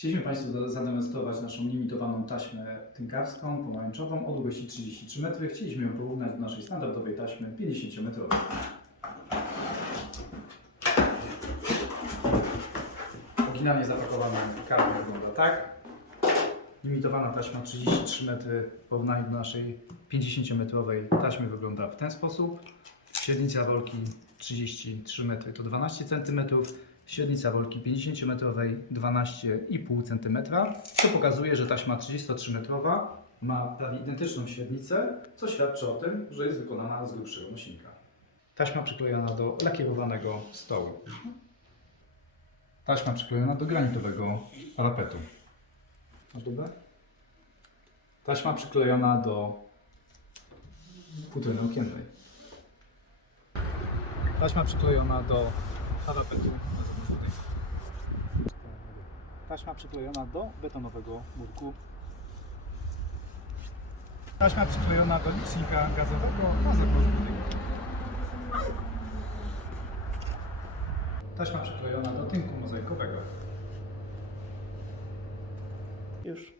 Chcieliśmy Państwu za- zademonstrować naszą limitowaną taśmę tynkarską, pomarańczową o długości 33 metry. Chcieliśmy ją porównać do naszej standardowej taśmy 50-metrowej. Oryginalnie zapakowana karta wygląda tak. Limitowana taśma 33 metry w porównaniu do naszej 50-metrowej taśmy wygląda w ten sposób. Średnica rolki 33 metry to 12 cm, średnica rolki 50-metrowej 12,5 cm, co pokazuje, że taśma 33-metrowa ma prawie identyczną średnicę, co świadczy o tym, że jest wykonana z grubszego nosinka. Taśma przyklejona do lakierowanego stołu. Taśma przyklejona do granitowego parapetu. Taśma przyklejona do futryny okiennej. Taśma przyklejona do parapetu. Taśma przyklejona do betonowego murku. Taśma przyklejona do licznika gazowego na zewnątrz budynku. Taśma przyklejona do tynku mozaikowego. Już.